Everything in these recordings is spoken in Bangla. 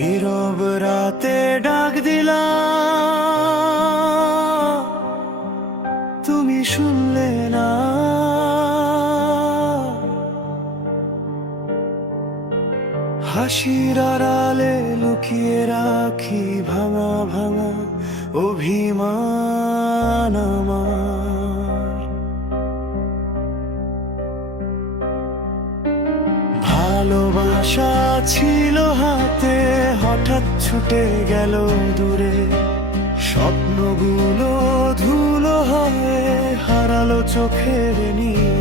নীরব রাতে ডাক দিলা। তুমি শুনলে না। হাসির আড়ালে লুকিয়ে রাখি ভাঙা ভাঙা অভিমান ভালোবাসা ছিল হাতে হঠাৎ ছুটে গেল দূরে। স্বপ্নগুলো ধুলো হয়ে হারালো চোখের নীলে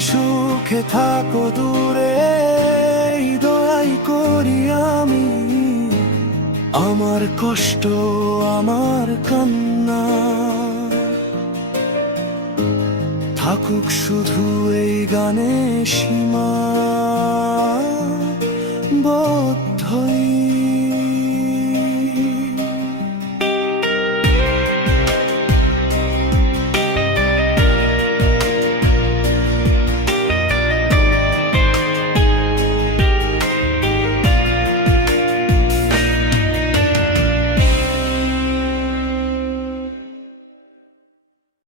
সুখে থাকো দূরে দোয়াই করি আমি। আমার কষ্ট, আমার কান্না। থাকুক শুধু এই গানে সীমা বোধই